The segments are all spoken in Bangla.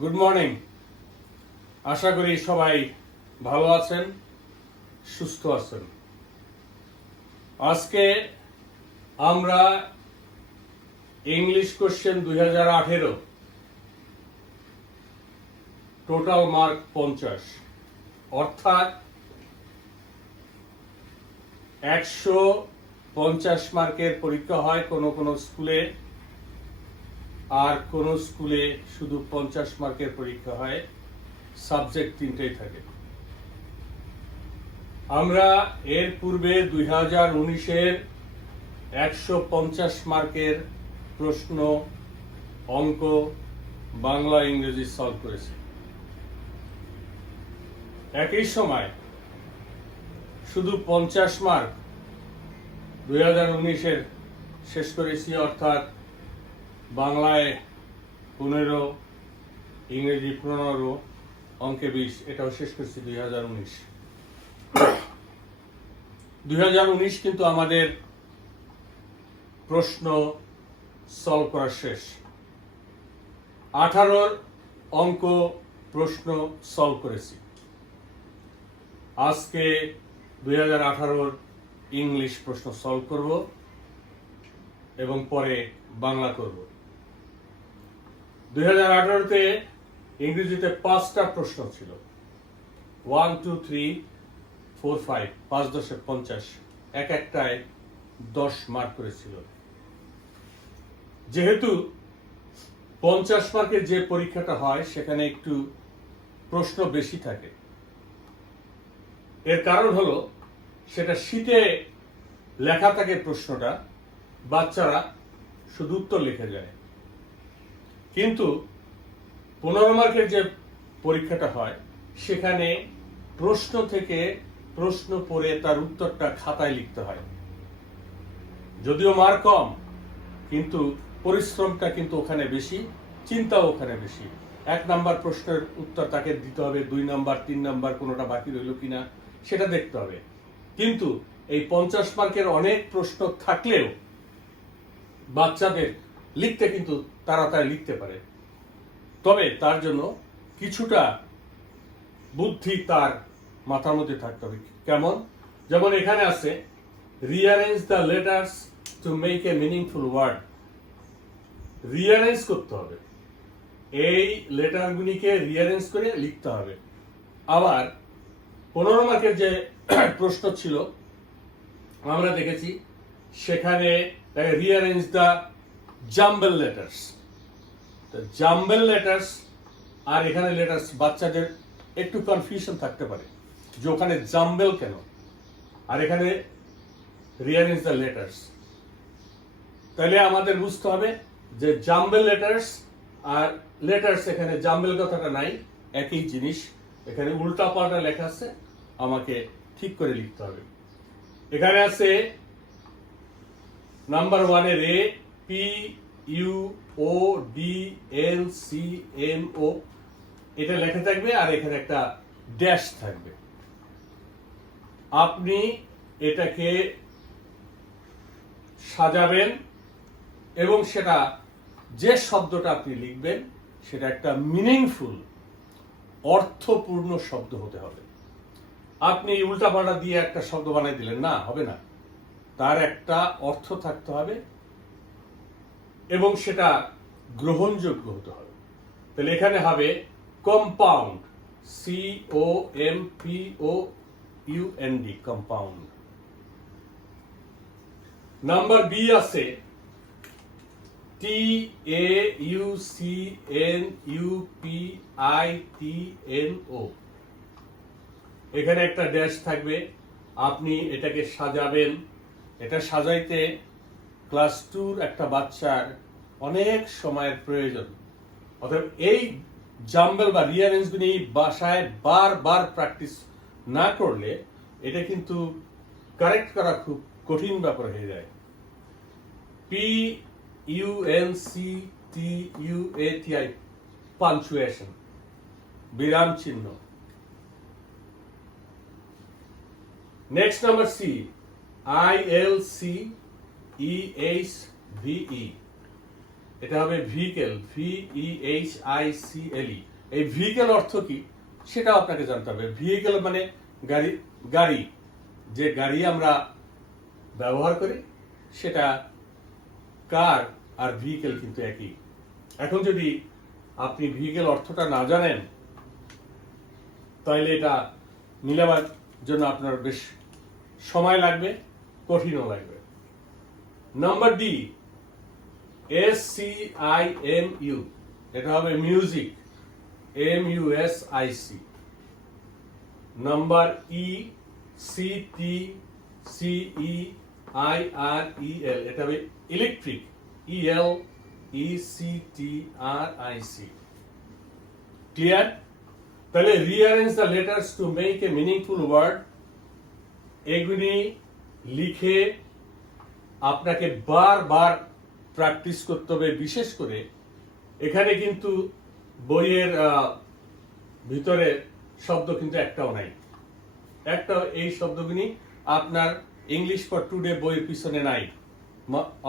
Good morning. আশা করি সবাই ভালো আছেন, সুস্থ আছেন। আজকে আমরা ইংলিশ কোশ্চেন 2018 টোটাল মার্ক 50, অর্থাৎ 150 মার্কের পরীক্ষা হয় কোনো কোনো স্কুলে, আর কোন স্কুলে শুধু 50 মার্কের পরীক্ষা হয়। সাবজেক্ট তিনটেই থাকে। আমরা এর পূর্বে 2019-এর 150 মার্কের প্রশ্ন, অঙ্ক, বাংলা, ইংরেজি সলভ করেছি। একই সময় শুধু 50 মার্ক 2019-এর শেষ করেছি, অর্থাৎ বাংলায় 15, ইংরেজি 15, অঙ্কে 20, এটাও শেষ করেছি 2019 কিন্তু আমাদের প্রশ্ন সলভ করা শেষ। 18-র অঙ্ক প্রশ্ন সলভ করেছি। আজকে 2018-র ইংলিশ প্রশ্ন সলভ করব এবং পরে বাংলা করব। 2018-তে ইংরেজিতে 5টা প্রশ্ন ছিল, 1, 2, 3, 4, 5, 5 10 50, এক একটায় 10 মার্ক করেছিল। যেহেতু 50 মার্কের যে পরীক্ষাটা হয় সেখানে একটু প্রশ্ন বেশি থাকে, এর কারণ হলো সেটা শীটে লেখা থাকে প্রশ্নটা, বাচ্চারা শুধু উত্তর লিখে যায়। কিন্তু 15 মার্কের যে পরীক্ষাটা হয় সেখানে প্রশ্ন থেকে প্রশ্ন পড়ে তার উত্তরটা খাতায় লিখতে হয়। যদিও মার্ক কম, কিন্তু পরিশ্রমটা কিন্তু ওখানে বেশি, চিন্তাও ওখানে বেশি। 1 নাম্বার প্রশ্নের উত্তর তাকে দিতে হবে, 2 নাম্বার, 3 নাম্বার কোনোটা বাকি রইল কিনা সেটা দেখতে হবে। কিন্তু এই 50 মার্কের অনেক প্রশ্ন থাকলেও বাচ্চাদের লিখতে কিন্তু তাড়াতাড়ি লিখতে পারে, তবে তার জন্য কিছুটা বুদ্ধি তার মাথার মধ্যে থাকতে হবে। কেমন? যেমন এখানে আছে, rearrange the letters to make a meaningful word. Rearrange করতে হবে, এই লেটারগুলিকে রিঅ্যারেঞ্জ করে লিখতে হবে। আবার 15 মার্কের যে প্রশ্ন ছিল আমরা দেখেছি সেখানে rearrange the jumble letters. Jumble letters আর এখানে লেটার্স, বাচ্চাদের একটু কনফিউশন থাকতে পারে যে ওখানে জাম্বল কেন আর এখানে রিঅ্যারেঞ্জ দ্য লেটার্স। তাহলে আমাদের বুঝতে হবে যে জাম্বল লেটার্স আর লেটার্স, এখানে জাম্বল কথাটা নাই, একই জিনিস। এখানে উল্টা পাল্টা লেখা আছে, আমাকে ঠিক করে লিখতে হবে। এখানে আছে নাম্বার 1 এর এ, P U O D L C N O, এটা লেখা থাকবে আর এখানে একটা ড্যাশ থাকবে। আপনি এটাকে সাজাবেন এবং সেটা, যে শব্দটা আপনি লিখবেন সেটা একটা মিনিংফুল, অর্থপূর্ণ শব্দ হতে হবে। আপনি উল্টাপাল্টা দিয়ে একটা শব্দ বানাই দিলেন, না, হবে না। তার একটা অর্থ থাকতে হবে এবং সেটা গ্রহণযোগ্য হতে হবে। তাহলে এখানে হবে compound, COMPOUND, compound. Number B আছে TAUCNUPITNO, এখানে একটা ড্যাশ থাকবে। আপনি এটাকে সাজাবেন। এটা সাজাইতে ক্লাস 2-র একটা বাচ্চার অনেক সময়ের প্রয়োজন। অতএব এই জাম্বল বা রিঅ্যারেঞ্জগুলি বাসায় বারবার প্র্যাকটিস না করলে এটা কিন্তু কারেক্ট করা খুব কঠিন ব্যাপার হয়ে যায়। PUNCTUATI, পাঞ্চুয়েশন, বিরাম চিহ্ন। নেক্সট নাম্বার সি, ILCEHVE, এটা হবে ভেহিকেল, VEHICLE। এই ভেহিকেল অর্থ কি সেটাও আপনাকে জানতে হবে। ভেহিকেল মানে গাড়ি, গাড়ি যে গাড়ি আমরা ব্যবহার করি সেটা কার আর ভেহিকেল কিন্তু একই। এখন যদি আপনি ভেহিকেল অর্থটা না জানেন তাহলে এটা মিলাবার জন্য আপনার বেশ সময় লাগবে, কঠিনও লাগবে। নাম্বার ডি, SCIMU, এটা হবে music, MUSIC। Number E, CTCEIREL, এটা হবে ইলেকট্রিক, ELECTRIC। ক্লিয়ার? তাহলে rearrange the letters to make a meaningful word, এগুলি লিখে আপনাকে বারবার প্র্যাকটিস করতে হবে। বিশেষ করে এখানে কিন্তু বইয়ের ভিতরে শব্দ কিন্তু একটাও নাই, একটাও এই শব্দগুলি আপনার ইংলিশ ফর টুডে বইয়ের পিছনে নাই।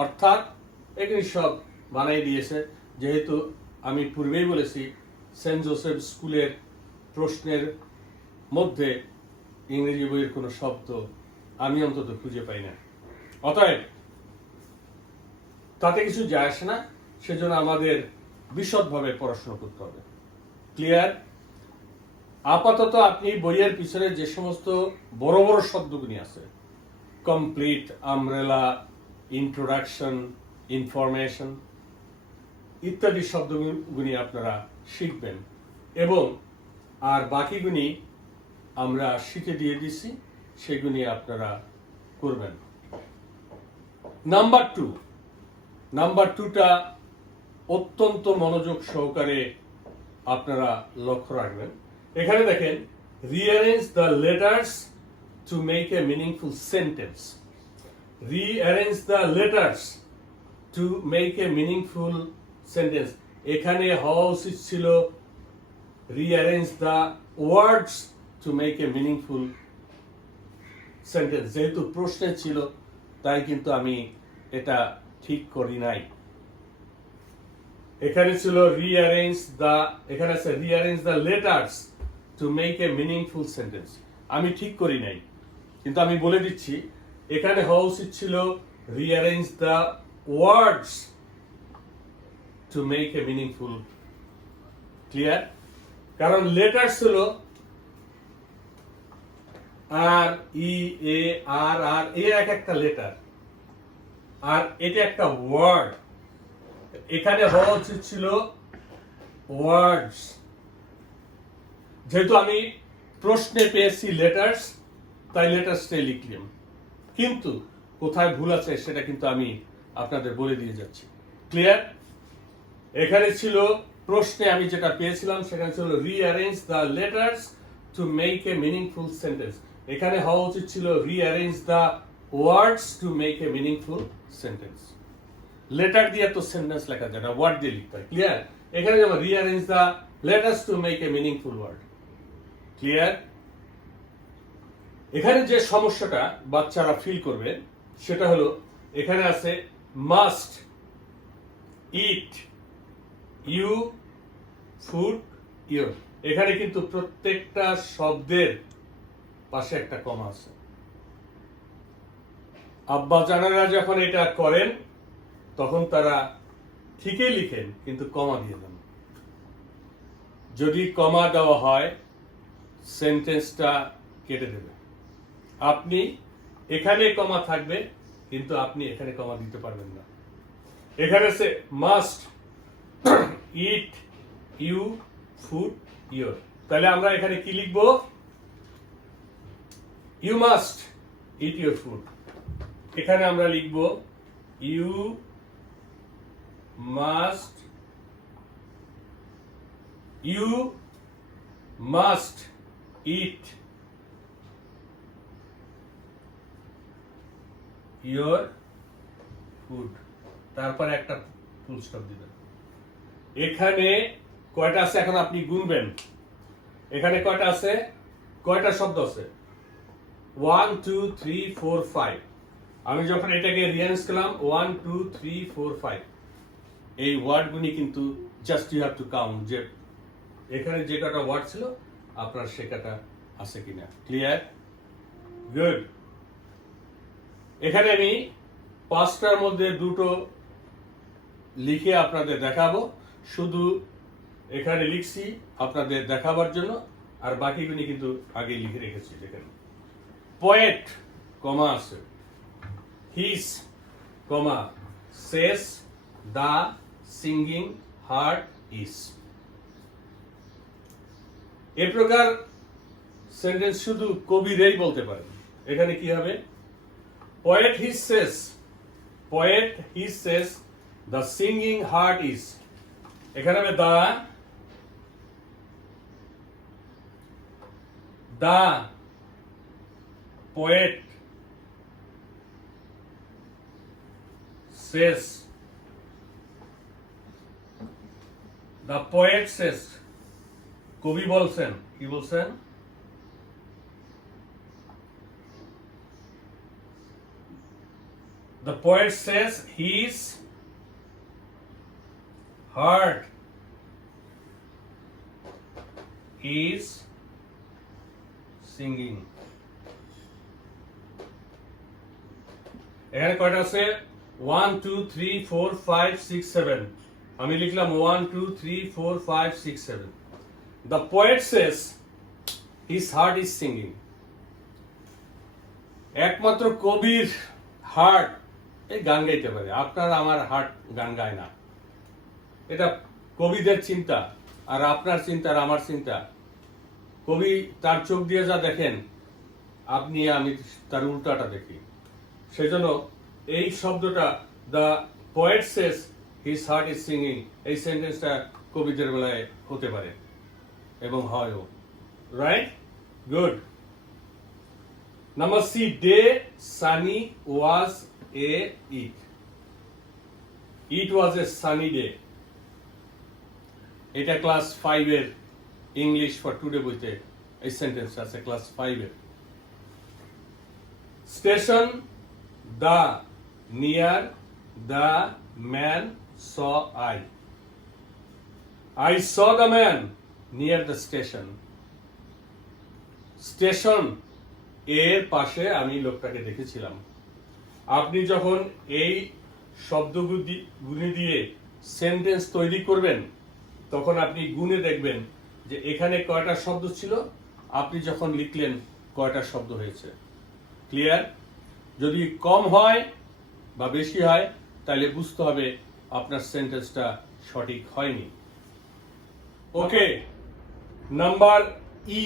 অর্থাৎ এগুলি সব বানাই দিয়েছে, যেহেতু আমি পূর্বেই বলেছি সেন্ট জোসেফ স্কুলের প্রশ্নের মধ্যে ইংরেজি বইয়ের কোনো শব্দ আমি অন্তত খুঁজে পাই না। অতএব তাতে কিছু যায় আসে না, সেজন্য আমাদের বিশদভাবে পড়াশোনা করতে হবে। ক্লিয়ার? আপাতত আপনি বইয়ের পিছনে যে সমস্ত বড় বড় শব্দগুলি আছে, কমপ্লিট, আমব্রেলা, ইন্ট্রোডাকশন, ইনফরমেশন ইত্যাদি শব্দগুলি আপনারা শিখবেন, এবং আর বাকিগুলি আমরা শিখে দিয়ে দিছি, সেগুলি আপনারা করবেন। নাম্বার টুটা অত্যন্ত মনোযোগ সহকারে আপনারা লক্ষ্য রাখবেন। এখানে দেখেন, rearrange the letters to make a meaningful sentence. Rearrange the letters to make a meaningful sentence. এখানে হওয়া উচিত ছিল rearrange the words two make a meaningful sentence. যেহেতু প্রশ্নে ছিল তাই কিন্তু আমি এটা ঠিক করি নাই। এখানে ছিল রিঅ্যারেঞ্জ দ্য, এখানে আছে rearrange the letters to make a meaningful sentence. আমি ঠিক করি নাই, কিন্তু আমি বলে দিচ্ছি এখানে হওয়া উচিত ছিল rearrange the words two make a meaningful. Clear? কারণ লেটার্স হলো REARR, এর এক একটা লেটার, আর এটা একটা ওয়ার্ড। এখানে হওয়া উচিত ছিল ওয়ার্ডস। যেহেতু আমি প্রশ্নে পেয়েছি লেটার্স, তাই লেটার্সটাই লিখলাম, কিন্তু কোথায় ভুল আছে সেটা কিন্তু আমি আপনাদের বলে দিয়ে যাচ্ছি। ক্লিয়ার? এখানে ছিল প্রশ্নে আমি যেটা পেয়েছিলাম সেখানে ছিল rearrange the letters to make a meaningful sentence. এখানে হওয়া উচিত ছিল rearrange the words two make a meaningful sentence. Letter দিয়ে তো সেন্টেন্স লেখা যায় না, ওয়ার্ড দিয়ে লিখতে হয়। ক্লিয়ার? এখানে যেমন rearrange the letters to make a meaningful word. Clear? এখানে যে সমস্যাটা বাচ্চারা ফিল করবে সেটা হলো, এখানে আছে must, eat, you, food, your. এখানে কিন্তু প্রত্যেকটা শব্দের পাশে একটা কমা আছে। আব্বা জানারা যখন এটা করেন তখন তারা ঠিকই লিখেন, কিন্তু কমা দিয়ে দেন। যদি কমা দেওয়া হয় সেন্টেন্সটা কেটে দেবে। আপনি এখানে কমা থাকবে, কিন্তু আপনি এখানে কমা দিতে পারবেন না। এখানে আছে must, eat, you, food, your. তাহলে আমরা এখানে কি লিখবো? You must eat your food. এখানে আমরা লিখবো you must eat your food, তারপরে একটা ফুল স্টপ দিবেন। এখানে কয়টা আছে এখন আপনি গুনবেন। এখানে কয়টা আছে, কয়টা শব্দ আছে? 1 2 3 4 5। আমি যখন এটাকে রিঅ্যারেঞ্জ করলাম 1 2 3 4 5, এই ওয়ার্ডগুলি কিন্তু just you have to count, যে এখানে যে কটা ওয়ার্ড ছিল আপনার সে কটা আছে কিনা। ক্লিয়ার? গুড। এখানে আমি 5টার মধ্যে 2টো লিখে আপনাদের দেখাবো, শুধু এখানে লিখছি আপনাদের দেখাবার জন্য, আর বাকিগুলি কিন্তু আগে লিখে রেখেছি। যেখানে পোয়েট কমা আছে, হিস কমা সেস দা সিঙ্গিং হার্ট ইস। এ প্রকার সেন্টেন্স শুধু কবিরাই বলতে পারেন। এখানে কি হবে? Poet his says the singing heart is. এখানে হবে the poet says, the poet says, কবি বলছেন। কি বলছেন? The poet says his heart is singing. এখানে কয়টা আছে? 1 2 3 4 5 6 7। আমি লিখলাম 1 2 3 4 5 6 7। The poet says his heart is singing. একমাত্র কবির হার্ট এই গান গাইতে পারে, আপনার আমার হার্ট গান গায় না। এটা কবিদের চিন্তা, আর আপনার চিন্তা আর আমার চিন্তা। কবি তার চোখ দিয়ে যা দেখেন, আপনি আমি তার উল্টাটা দেখি। সেজন্য এই শব্দটা the poet says his heart is singing, এই সেন্টেন্সটা কবিদের বেলায় হতে পারে এবং হয়ও। Right? Good. Number C, day sunny was it was a sunny day. এটা ক্লাস 5 এর ইংলিশ ফর টুডে বইতে এই সেন্টেন্স আছে, ক্লাস 5 এর। Station, the near the man saw I saw the man near the station. Station এর পাশে আমি লোকটাকে দেখেছিলাম। আপনি যখন এই শব্দগুলি দিয়ে সেন্টেন্স তৈরি করবেন, তখন আপনি গুণে দেখবেন যে এখানে কয়টা শব্দ ছিল, আপনি যখন লিখলেন কয়টা শব্দ হয়েছে। ক্লিয়ার? যদি কম হয় বা বেশি হয়, তাহলে বুঝতে হবে আপনার সেন্টেন্সটা সঠিক হয়নি। Okay, number E,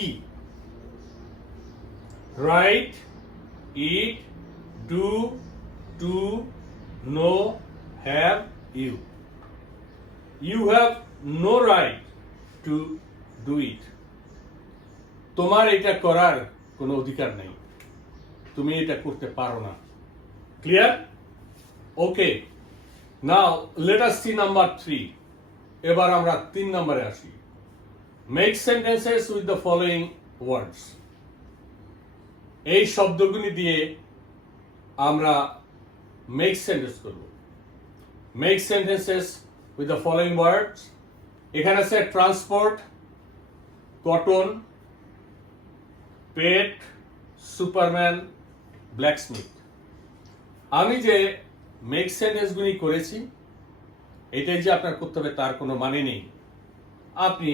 right, eat, do, to, know, have, you. You have no right to do it. তোমার এটা করার কোনো অধিকার নেই, তুমি এটা করতে পারো না। ক্লিয়ার? ওকে, নাও লেট আস সি নাম্বার 3। এবার আমরা 3 নম্বরে আসি। Make sentences with the following ওয়ার্ডস। এই শব্দগুলি দিয়ে আমরা make sentence করব। make sentences with the following words. এখানে আছে ট্রান্সপোর্ট, কটন, পেট, সুপারম্যান, ব্ল্যাকস্মিথ। আমি যে মেক সেন্টেন্সগুলি করেছি, এটাই যে আপনার করতে হবে তার কোনো মানে নেই। আপনি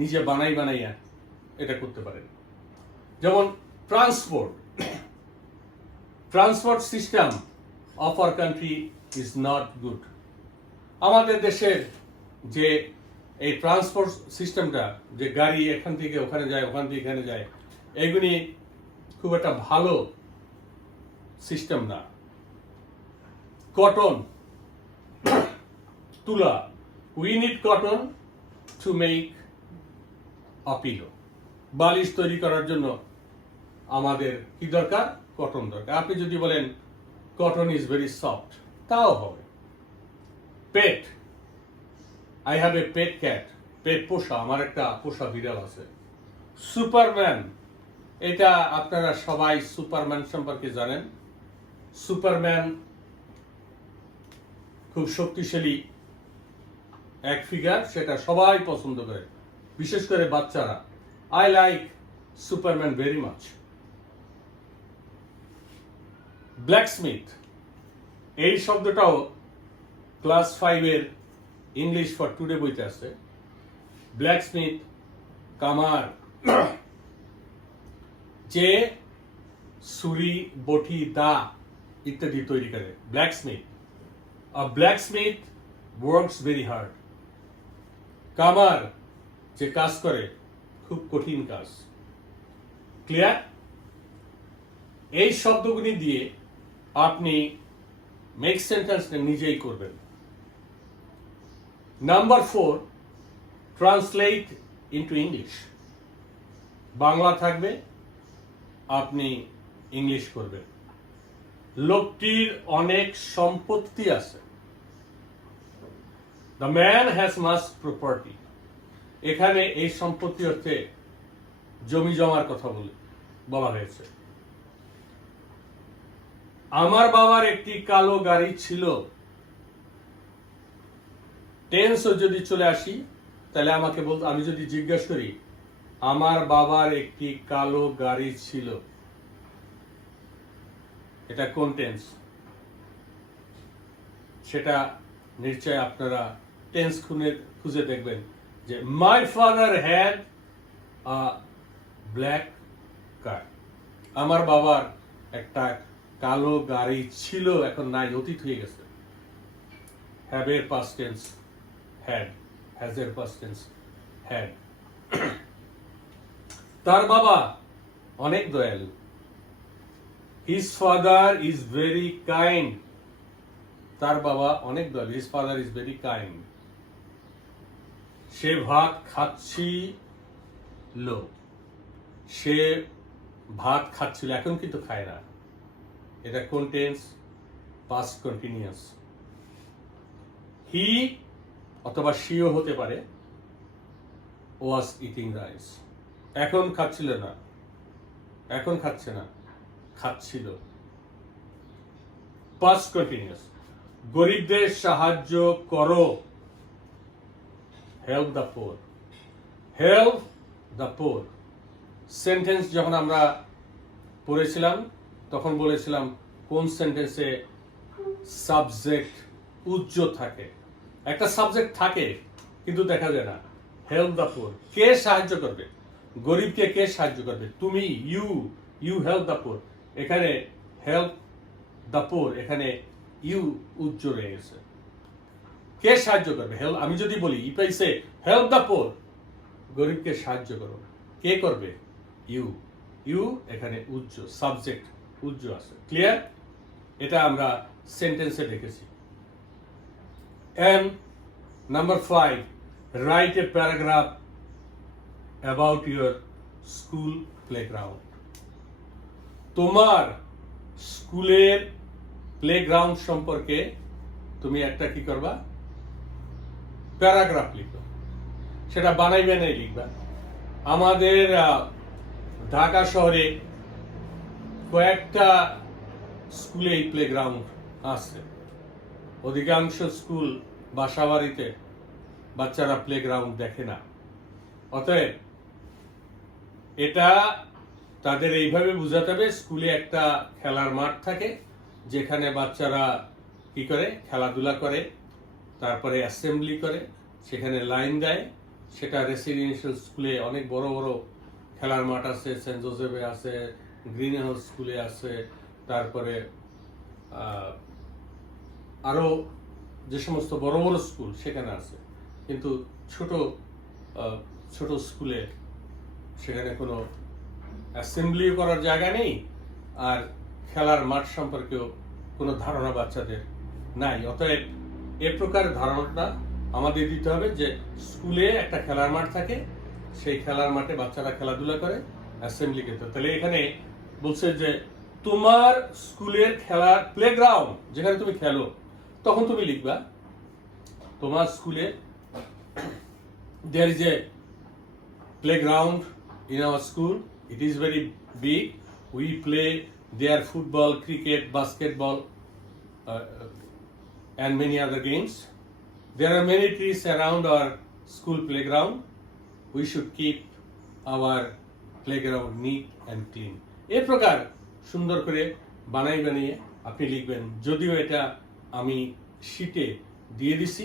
নিজে বানাইয়া এটা করতে পারেন। যেমন transport system of our country is not good. আমাদের দেশের যে এই ট্রান্সপোর্ট সিস্টেমটা, যে গাড়ি এখান থেকে ওখানে যায়, ওখান থেকে এখানে যায়, এইগুলি খুব একটা ভালো সিস্টেম না। কটন, তুলা, we need cotton to make a pillow. বালিশ তৈরি করার জন্য আমাদের কি দরকার? কটন দরকার। আপনি যদি বলেন কটন ইজ ভেরি সফট, তাও হবে। Pet, I have a pet cat, pet পোষা, আমার একটা পোষা বিড়াল আছে। সুপারম্যান, এটা আপনারা সবাই সুপারম্যান সম্পর্কে জানেন। সুপারম্যান খুব শক্তিশালী এক ফিগার, সেটা সবাই পছন্দ করে, বিশেষ করে বাচ্চারা। I like Superman very much. Blacksmith, এই শব্দটাও ক্লাস 5-এর ইংলিশ ফর টুডে বইতে আছে। ব্ল্যাকস্মিথ, কামার, যে ছুরি, বটি, দা ইত্যাদি তৈরি করে, blacksmith. A blacksmith works very hard. কামার, যে কাজ করে, খুব কঠিন কাজ। ক্লিয়ার? এই শব্দগুলি দিয়ে আপনি মেক সেন্টেন্স নিজেই করবেন। Number 4, translate into English. Bangla থাকবে, আপনি ইংলিশ করবেন। লোকটির অনেক সম্পত্তি আছে। The man has much property. এখানে এই সম্পত্তি হচ্ছে জমি জমার কথা বলা হয়েছে। আমার বাবার একটি কালো গাড়ি ছিল। টেন্স যদি চলে আসি, তাহলে আমাকে আমি যদি জিজ্ঞাসা করি আমার বাবার একটি কালো গাড়ি ছিল, এটা কোন টেন্স? সেটা নিশ্চয় আপনারা টেন্স খুঁজে দেখবেন যে my father had a black কার। আমার বাবার একটা কালো গাড়ি ছিল, এখন নাই, অতীত হয়ে গেছে। হ্যাভ এর পাস্ট টেন্স হ্যাড, হ্যাজ এর পাস্ট টেন্স হ্যাড। তার বাবা অনেক দয়ালু। His father is very kind. তার বাবা অনেক দয়ালু। His father is very kind. সে ভাত খাচ্ছিল। সে ভাত খাচ্ছিল, এখন কিন্তু খায় না। এটা কোন টেন্স? Past continuous. হি অথবা শিও হতে পারে ওয়াজ ইটিং রাইস। এখন খাচ্ছিল না, এখন খাচ্ছে না, খাচ্ছিল। Past continuous. গরিবদের সাহায্য করো। Help the poor. Help the poor sentence যখন আমরা পড়েছিলাম তখন বলেছিলাম কোন সেন্টেন্সে সাবজেক্ট উজ্জ্বল থাকে। একটা সাবজেক্ট থাকে কিন্তু দেখা যায় না। হেল্প দ্য পোর, কে সাহায্য করবে? গরিবকে কে সাহায্য করবে? তুমি, ইউ হেল্প দ্য পোর। এখানে হেল্প দ্য পোর, এখানে ইউ উজ্জ্বল হয়ে গেছে। কে সাহায্য করবে? আমি যদি বলি if I say help the poor, গরিবকে সাহায্য করো, কে করবে? ইউ এখানে উজ্জ্বল, সাবজেক্ট উজ্জ্বল আছে। ক্লিয়ার? এটা আমরা সেন্টেন্সে দেখেছি। And number 5, write a paragraph about your school playground. তোমার স্কুলের প্লেগ্রাউন্ড সম্পর্কে তুমি একটা কি করবা? প্যারাগ্রাফ লিখো। সেটা বানাইবে নাই লিখবা। আমাদের ঢাকা শহরে কয়েকটা স্কুলে এই প্লেগ্রাউন্ড আছে। অধিকাংশ স্কুল বাসাবাড়িতে বাচ্চারা প্লেগ্রাউন্ড দেখে না। অতএব এটা তাদের এইভাবে বোঝাতে হবে, স্কুলে একটা খেলার মাঠ থাকে যেখানে বাচ্চারা কি করে? খেলাধুলা করে, তারপরে অ্যাসেম্বলি করে, সেখানে লাইন দেয়। সেটা রেসিডেন্সিয়াল স্কুলে অনেক বড় বড় খেলার মাঠ আছে, সেন্ট জোসেফে আছে, গ্রিন হাউস স্কুলে আছে, তারপরে আরো যে সমস্ত বড় বড় স্কুল সেখানে আছে। কিন্তু ছোট ছোট স্কুলে সেখানে কোনো অ্যাসেম্বলি করার জায়গা নেই, আর খেলার মাঠ সম্পর্কেও কোনো ধারণা বাচ্চাদের নাই। অতএব এ প্রকার ধারণাটা আমাদের দিতে হবে যে স্কুলে একটা খেলার মাঠ থাকে, সেই খেলার মাঠে বাচ্চারা খেলাধুলা করে, অ্যাসেম্বলি করতে। তাহলে এখানে বলছে যে তোমার স্কুলের খেলার প্লেগ্রাউন্ড যেখানে তুমি খেলো, তখন তুমি লিখবা তোমার স্কুলে there is a playground in our school. It is very big. We play there football, cricket, basketball, and many other games. There are many trees around our school playground. We should keep our playground neat and clean. এই প্রকার সুন্দর করে বানিয়ে আপনি লিখবেন। যদিও এটা আমি শীটে দিয়ে দিছি,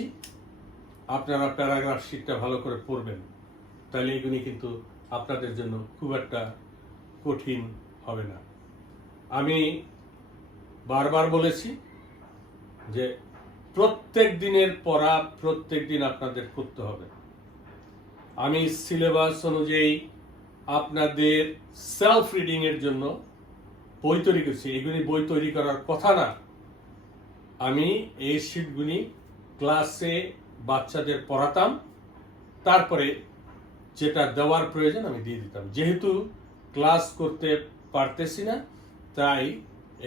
আপনারা প্যারাগ্রাফ শীটটা ভালো করে পড়বেন, তাহলে এগুলি কিন্তু আপনাদের জন্য খুব একটা কঠিন হবে না। আমি বারবার বলেছি যে প্রত্যেক দিনের পড়া প্রত্যেক দিন আপনাদের করতে হবে। আমি সিলেবাস অনুযায়ী আপনাদের সেলফ রিডিং এর জন্য বই তৈরি করছি। এগুলি বই তৈরি করার কথা না, আমি এই শীটগুলি ক্লাসে বাচ্চাদের পড়াতাম, তারপরে যেটা দেওয়ার প্রয়োজন আমি দিয়ে দিতাম। যেহেতু ক্লাস করতে পারতেছি না, তাই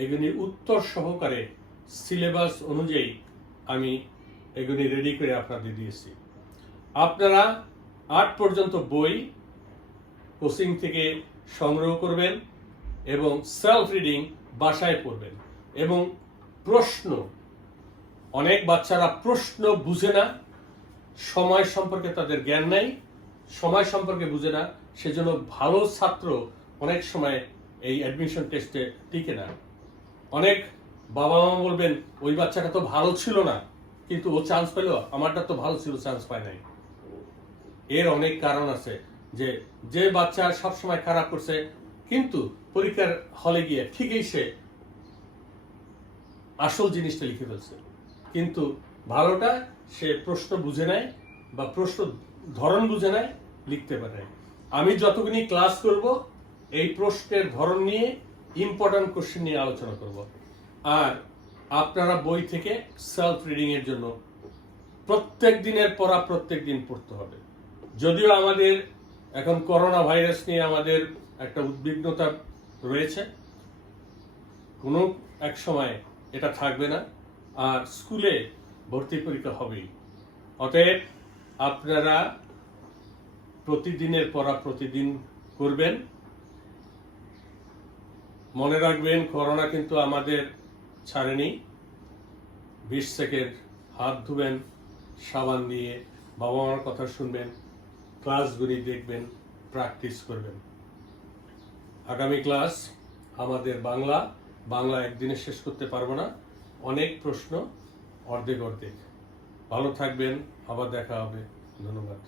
এগুলি উত্তর সহকারে সিলেবাস অনুযায়ী আমি এগুলি রেডি করে আপনাদের দিয়েছি। আপনারা 8 পর্যন্ত বই কোচিং থেকে সংগ্রহ করবেন এবং সেলফ রিডিং বাসায় পড়বেন। এবং প্রশ্ন, অনেক বাচ্চারা প্রশ্ন বুঝে না, সময় সম্পর্কে তাদের জ্ঞান নাই, সময় সম্পর্কে বুঝে না, সেজন্য ভালো ছাত্র অনেক সময় এই অ্যাডমিশন টেস্টে টিকে না। অনেক বাবা মা বলবেন ওই বাচ্চাটা তো ভালো ছিল না, কিন্তু ও চান্স পেল, আমারটা তো ভালো ছিল, চান্স পায় নাই। এর অনেক কারণ আছে। যে বাচ্চা সবসময় খারাপ করছে কিন্তু পরীক্ষার হলে গিয়ে ঠিকই সে আসল জিনিসটা লিখে ফেলছে, কিন্তু ভালোটা সে প্রশ্ন বুঝে নেয় বা প্রশ্ন ধরন বুঝে নেয়, লিখতে পারে। আমি যতগুলি ক্লাস করব এই প্রশ্নের ধরন নিয়ে, ইম্পর্টেন্ট কোশ্চেন নিয়ে আলোচনা করব। আর আপনারা বই থেকে সেলফ রিডিং এর জন্য প্রত্যেক দিনের পড়া প্রত্যেক দিন পড়তে হবে। যদিও আমাদের এখন করোনা ভাইরাস নিয়ে আমাদের একটা উদ্বিগ্নতা রয়েছে, কোনো এক সময় এটা থাকবে না, আর স্কুলে ভর্তি পরীক্ষা হবেই। অতএব আপনারা প্রতিদিনের পড়া প্রতিদিন করবেন। মনে রাখবেন, করোনা কিন্তু আমাদের ছাড়েনি। 20 সেকেন্ড হাত ধুবেন সাবান দিয়ে, বাবা মার কথা শুনবেন, ক্লাসগুলি দেখবেন, প্র্যাকটিস করবেন। আগামী ক্লাস আমাদের বাংলা একদিনে শেষ করতে পারবো না, অনেক প্রশ্ন, অর্ধেক। ভালো থাকবেন, আবার দেখা হবে। ধন্যবাদ।